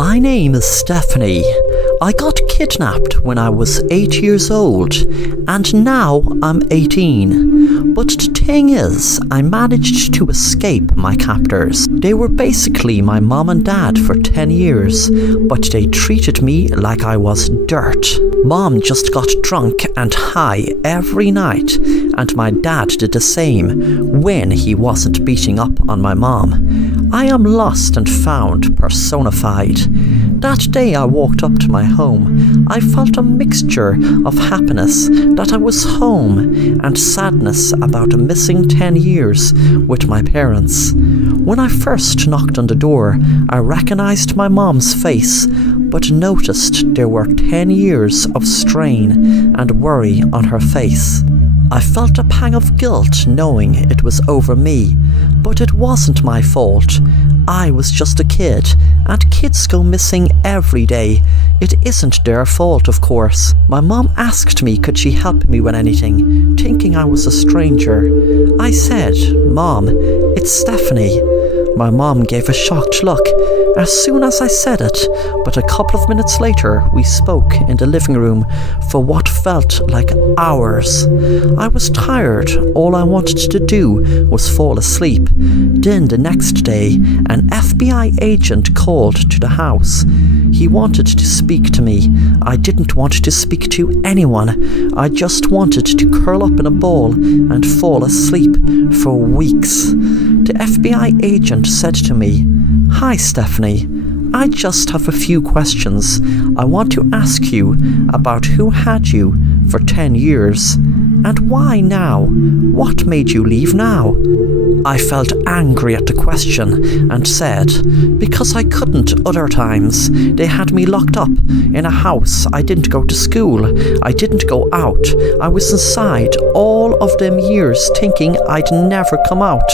My name is Stephanie. I got kidnapped when I was 8 years old, and now I'm 18. But the thing is, I managed to escape my captors. They were basically my mom and dad for 10 years, but they treated me like I was dirt. Mom just got drunk and high every night, and my dad did the same when he wasn't beating up on my mom. I am lost and found personified. That day I walked up to my home, I felt a mixture of happiness that I was home and sadness about missing 10 years with my parents. When I first knocked on the door, I recognized my mom's face, but noticed there were 10 years of strain and worry on her face. I felt a pang of guilt knowing it was over me, but it wasn't my fault. I was just a kid, and kids go missing every day. It isn't their fault, of course. My mom asked me could she help me with anything, thinking I was a stranger. I said, "Mom, it's Stephanie." My mom gave a shocked look as soon as I said it, but a couple of minutes later we spoke in the living room for what felt like hours. I was tired, all I wanted to do was fall asleep. Then the next day, an FBI agent called to the house. He wanted to speak to me. I didn't want to speak to anyone. I just wanted to curl up in a ball and fall asleep for weeks. The FBI agent said to me, "Hi Stephanie, I just have a few questions. I want to ask you about who had you for 10 years. And why now? What made you leave now?" I felt angry at the question and said, "Because I couldn't other times. They had me locked up in a house. I didn't go to school. I didn't go out. I was inside all of them years thinking I'd never come out.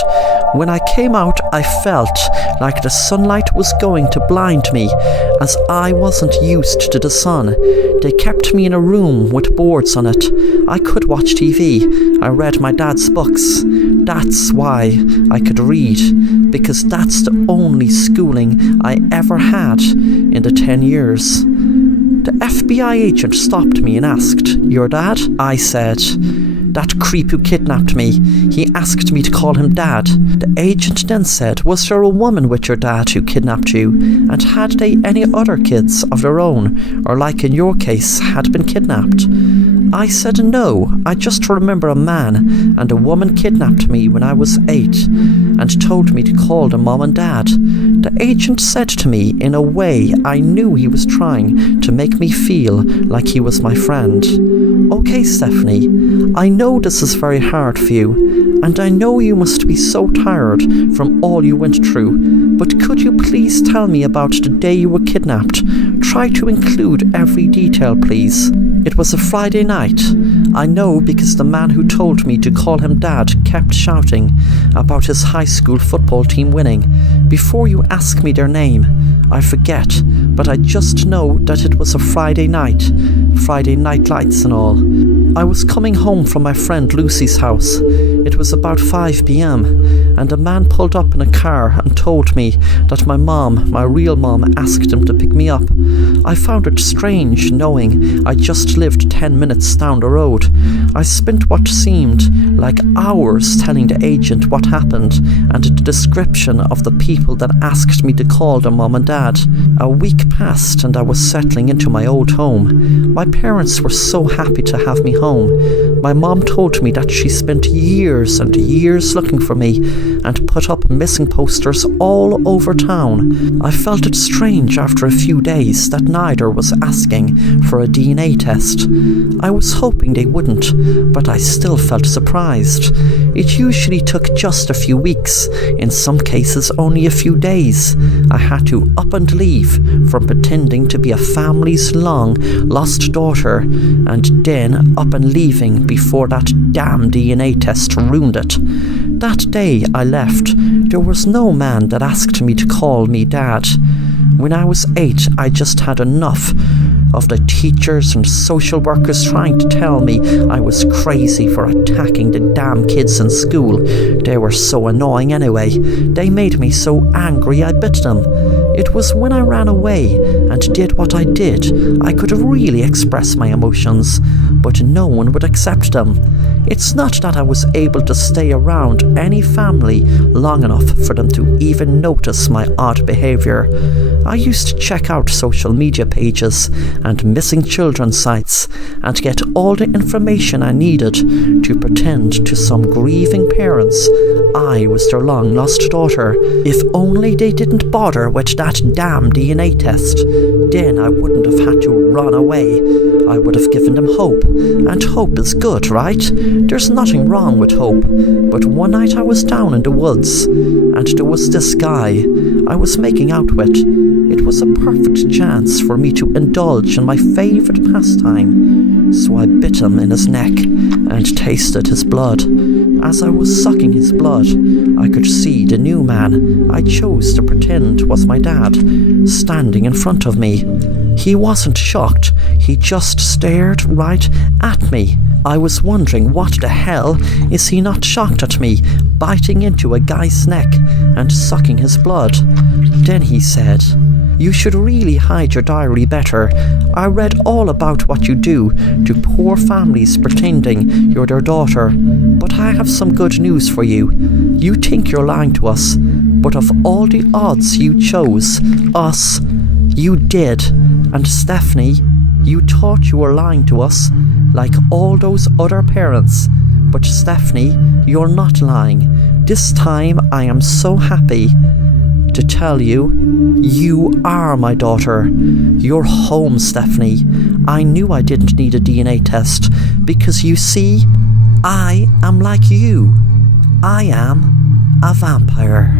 When I came out, I felt like the sunlight was going to blind me, as I wasn't used to the sun. They kept me in a room with boards on it. I could watch TV. I read my dad's books. That's why I could read, because that's the only schooling I ever had in the 10 years. The FBI agent stopped me and asked, "Your dad?" I said, "That creep who kidnapped me. He asked me to call him Dad." The agent then said, "Was there a woman with your dad who kidnapped you? And had they any other kids of their own, or like in your case, had been kidnapped?" I said, "No, I just remember a man and a woman kidnapped me when I was 8 and told me to call them Mom and Dad." The agent said to me in a way I knew he was trying to make me feel like he was my friend, "Okay, Stephanie, I know this is very hard for you, and I know you must be so tired from all you went through, but could you please tell me about the day you were kidnapped? Try to include every detail, please." It was a Friday night. I know because the man who told me to call him Dad kept shouting about his high school football team winning. Before you ask me their name, I forget, but I just know that it was a Friday night lights and all. I was coming home from my friend Lucy's house. It was about 5 p.m, and a man pulled up in a car and told me that my mom, my real mom, asked him to pick me up. I found it strange knowing I just lived 10 minutes down the road. I spent what seemed like hours telling the agent what happened and the description of the people that asked me to call them Mom and Dad. A week passed and I was settling into my old home. My parents were so happy to have me home. My mom told me that she spent years and years looking for me and put up missing posters all over town. I felt it strange after a few days that neither was asking for a DNA test. I was hoping they wouldn't, but I still felt surprised. It usually took just a few weeks, in some cases only a few days. I had to up and leave from pretending to be a family's long lost daughter, and then up and leaving before that damn DNA test ruined it. That day I left, there was no man that asked me to call me Dad. When I was 8, I just had enough of the teachers and social workers trying to tell me I was crazy for attacking the damn kids in school. They were so annoying anyway. They made me so angry I bit them. It was when I ran away and did what I did I could really express my emotions, but no one would accept them. It's not that I was able to stay around any family long enough for them to even notice my odd behaviour. I used to check out social media pages and missing children sites and get all the information I needed to pretend to some grieving parents I was their long lost daughter. If only they didn't bother with that damn DNA test, then I wouldn't have had to run away. I would have given them hope, and hope is good, right? There's nothing wrong with hope. But one night I was down in the woods, and there was this guy I was making out with. It was a perfect chance for me to indulge in my favourite pastime, so I bit him in his neck and tasted his blood. As I was sucking his blood, I could see the new man I chose to pretend was my dad standing in front of me. He wasn't shocked, he just stared right at me. I was wondering, what the hell is he not shocked at me biting into a guy's neck and sucking his blood? Then he said, "You should really hide your diary better. I read all about what you do to poor families pretending you're their daughter. But I have some good news for you. You think you're lying to us, but of all the odds you chose us. You did. And Stephanie, you thought you were lying to us, like all those other parents. But Stephanie, you're not lying. This time I am so happy to tell you, you are my daughter. You're home, Stephanie. I knew I didn't need a DNA test, because you see, I am like you. I am a vampire."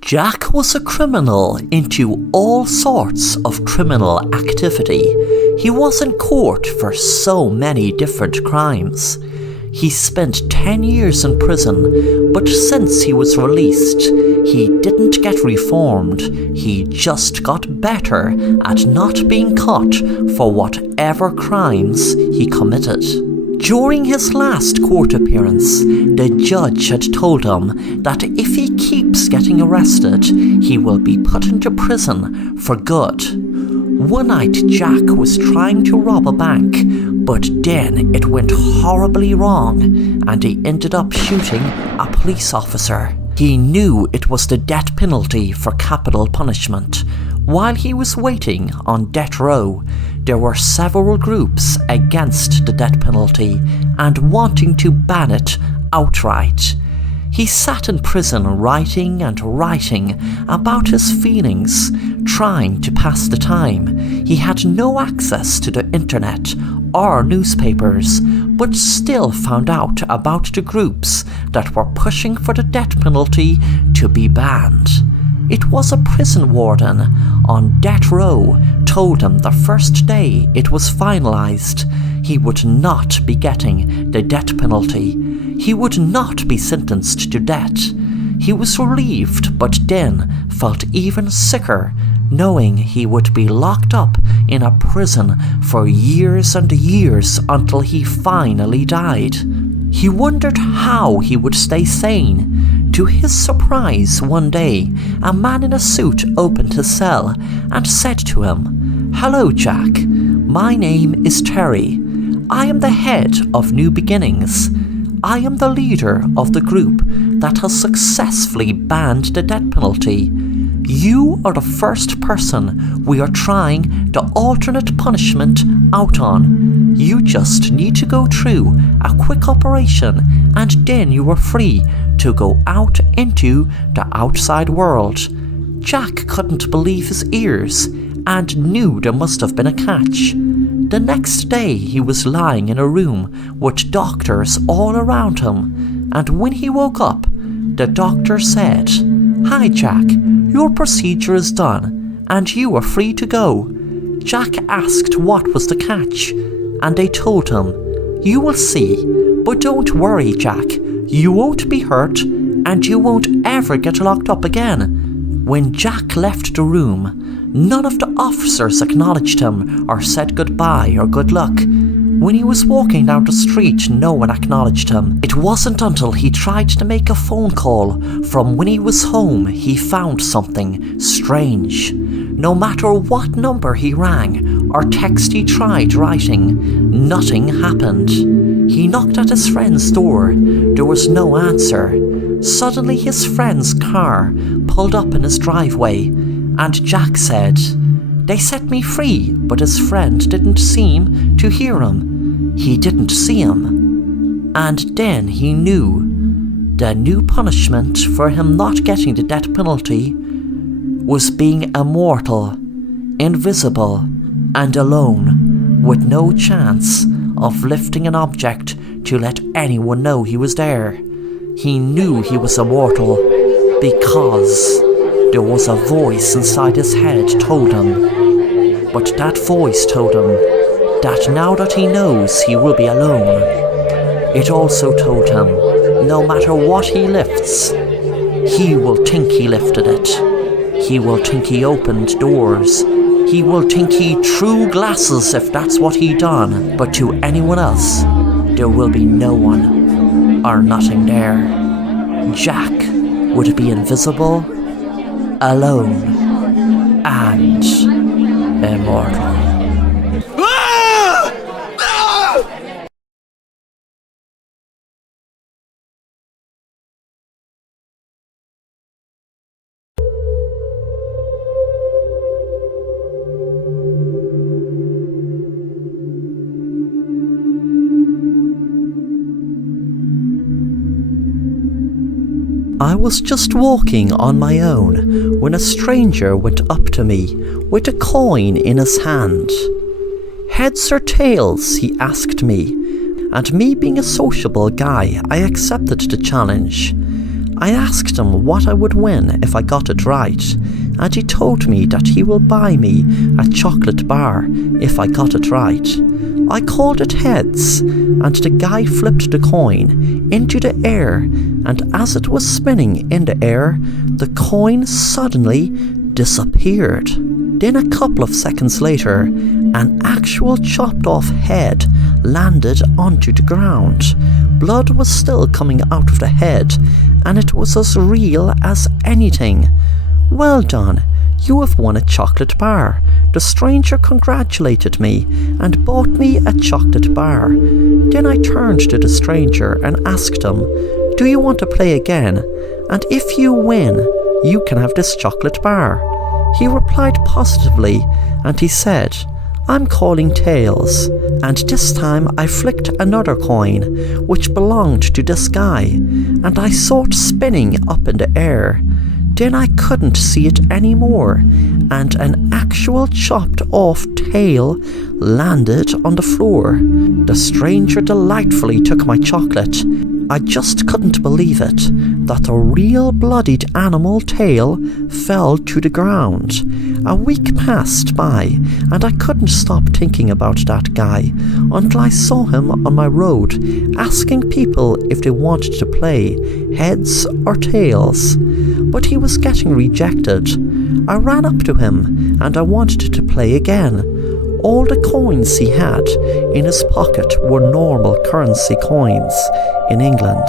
Jack was a criminal into all sorts of criminal activity. He was in court for so many different crimes. He spent 10 years in prison, but since he was released, he didn't get reformed. He just got better at not being caught for whatever crimes he committed. During his last court appearance, the judge had told him that if he keeps getting arrested, he will be put into prison for good. One night Jack was trying to rob a bank, but then it went horribly wrong and he ended up shooting a police officer. He knew it was the death penalty for capital punishment. While he was waiting on death row, there were several groups against the death penalty and wanting to ban it outright. He sat in prison writing and writing about his feelings, trying to pass the time. He had no access to the internet or newspapers, but still found out about the groups that were pushing for the death penalty to be banned. It was a prison warden on death row told him the first day it was finalized, he would not be getting the death penalty. He would not be sentenced to death. He was relieved, but then felt even sicker, knowing he would be locked up in a prison for years and years until he finally died. He wondered how he would stay sane. To his surprise, one day, a man in a suit opened his cell and said to him, "Hello, Jack. My name is Terry. I am the head of New Beginnings. I am the leader of the group that has successfully banned the death penalty. You are the first person we are trying the alternate punishment out on. You just need to go through a quick operation and then you are free to go out into the outside world." Jack couldn't believe his ears and knew there must have been a catch. The next day he was lying in a room with doctors all around him, and when he woke up, the doctor said, "Hi Jack, your procedure is done and you are free to go." Jack asked what was the catch, and they told him, "You will see, but don't worry Jack, You won't be hurt, and you won't ever get locked up again." When Jack left the room, none of the officers acknowledged him or said goodbye or good luck. When he was walking down the street, no one acknowledged him. It wasn't until he tried to make a phone call from when he was home he found something strange. No matter what number he rang or text he tried writing, nothing happened. He knocked at his friend's door. There was no answer. Suddenly his friend's car pulled up in his driveway, and Jack said, "They set me free," but his friend didn't seem to hear him. He didn't see him. And then he knew. The new punishment for him not getting the death penalty was being immortal, invisible, and alone, with no chance of lifting an object to let anyone know he was there. He knew he was immortal because there was a voice inside his head told him. But that voice told him that now that he knows he will be alone, it also told him no matter what he lifts, he will think he lifted it. He will think he opened doors. He will think he threw glasses if that's what he done. But to anyone else, there will be no one or nothing there. Jack would be invisible, alone, and immortal. I was just walking on my own when a stranger went up to me with a coin in his hand. "Heads or tails?" he asked me, and me being a sociable guy, I accepted the challenge. I asked him what I would win if I got it right, and he told me that he will buy me a chocolate bar if I got it right. I called it heads, and the guy flipped the coin into the air, and as it was spinning in the air, the coin suddenly disappeared. Then a couple of seconds later, an actual chopped off head landed onto the ground. Blood was still coming out of the head, and it was as real as anything. "Well done, you have won a chocolate bar." The stranger congratulated me and bought me a chocolate bar. Then I turned to the stranger and asked him, "Do you want to play again? And if you win, you can have this chocolate bar." He replied positively, and he said, "I'm calling tails." And this time I flicked another coin, which belonged to this guy, and I saw it spinning up in the air. Then I couldn't see it anymore, and an actual chopped off tail landed on the floor. The stranger delightfully took my chocolate. I just couldn't believe it, that a real bloodied animal tail fell to the ground. A week passed by, and I couldn't stop thinking about that guy until I saw him on my road, asking people if they wanted to play heads or tails. But he was getting rejected. I ran up to him, and I wanted to play again. All the coins he had in his pocket were normal currency coins in England.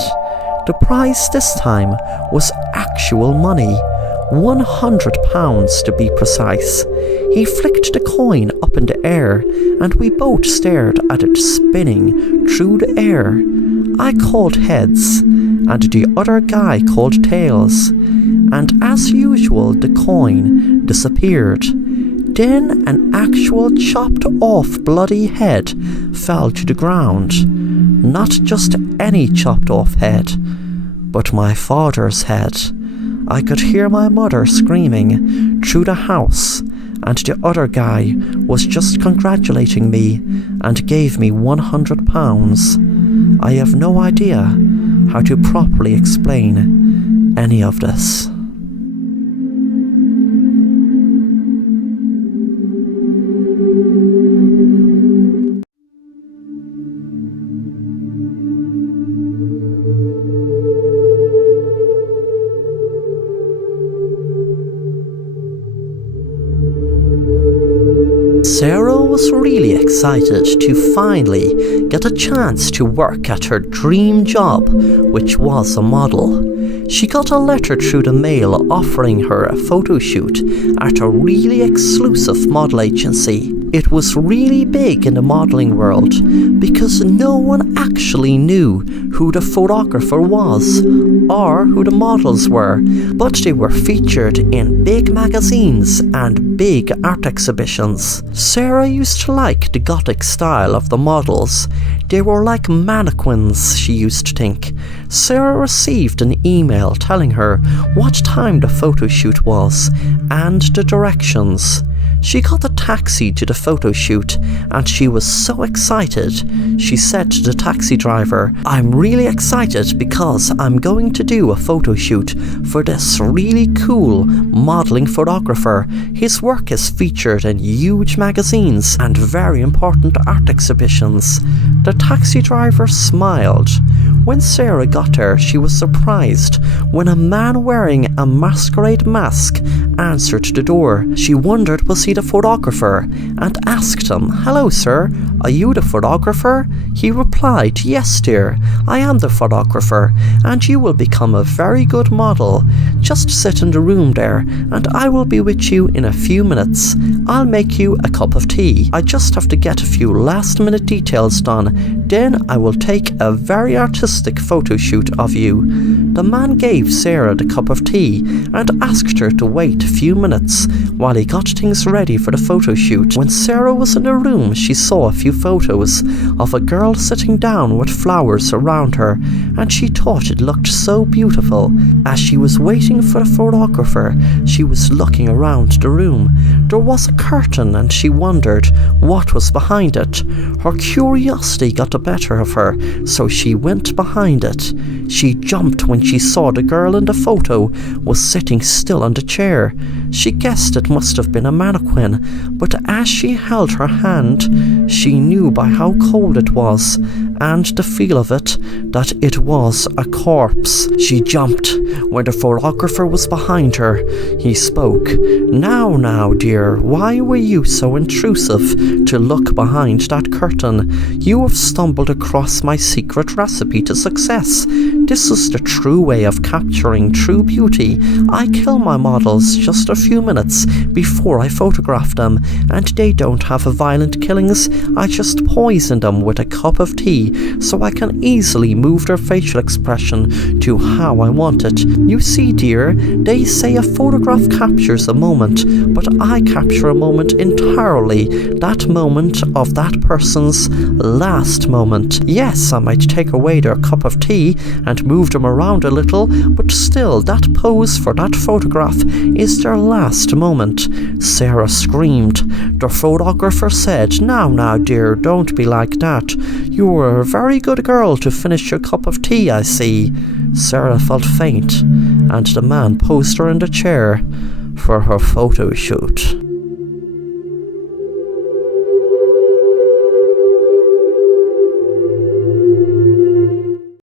The prize this time was actual money, £100 to be precise. He flicked the coin up in the air, and we both stared at it spinning through the air. I called heads, and the other guy called tails, and as usual the coin disappeared. Then an actual chopped off bloody head fell to the ground. Not just any chopped off head, but my father's head. I could hear my mother screaming through the house, and the other guy was just congratulating me and gave me £100. I have no idea how to properly explain any of this. Sarah was really excited to finally get a chance to work at her dream job, which was a model. She got a letter through the mail offering her a photo shoot at a really exclusive model agency. It was really big in the modeling world because no one actually knew who the photographer was or who the models were, but they were featured in big magazines and big art exhibitions. Sarah used to like the gothic style of the models. They were like mannequins, she used to think. Sarah received an email telling her what time the photo shoot was and the directions. She got a taxi to the photo shoot and she was so excited. She said to the taxi driver, "I'm really excited because I'm going to do a photo shoot for this really cool modeling photographer. His work is featured in huge magazines and very important art exhibitions." The taxi driver smiled. When Sarah got there, she was surprised when a man wearing a masquerade mask answered the door. She wondered was he the photographer and asked him, "Hello sir, are you the photographer?" He replied, "Yes dear, I am the photographer and you will become a very good model. Just sit in the room there and I will be with you in a few minutes. I'll make you a cup of tea. I just have to get a few last minute details done. Then I will take a very artistic photo shoot of you." The man gave Sarah the cup of tea and asked her to wait a few minutes while he got things ready for the photo shoot. When Sarah was in the room, she saw a few photos of a girl sitting down with flowers around her, and she thought it looked so beautiful. As she was waiting for the photographer, she was looking around the room. There was a curtain and she wondered what was behind it. Her curiosity got the better of her, so she went behind it. She jumped when she saw the girl in the photo was sitting still on the chair. She guessed it must have been a mannequin, but as she held her hand, she knew by how cold it was and the feel of it that it was a corpse. She jumped when the photographer was behind her. He spoke. Now dear, why were you so intrusive to look behind that curtain? You have stumbled across my secret recipe to success. This is the true way of capturing true beauty. I kill my models just a few minutes before I photograph them, and they don't have violent killings. I just poison them with a cup of tea so I can easily move their facial expression to how I want it. You see dear, they say a photograph captures a moment, but I capture a moment entirely, that moment of that person's last moment. Yes, I might take away their cup of tea and move them around a little, but still that pose for that photograph is their last moment. Sarah screamed. The photographer said, Now dear, don't be like that. You were a very good girl to finish your cup of tea, I see." Sarah felt faint, and the man posed her in the chair for her photo shoot.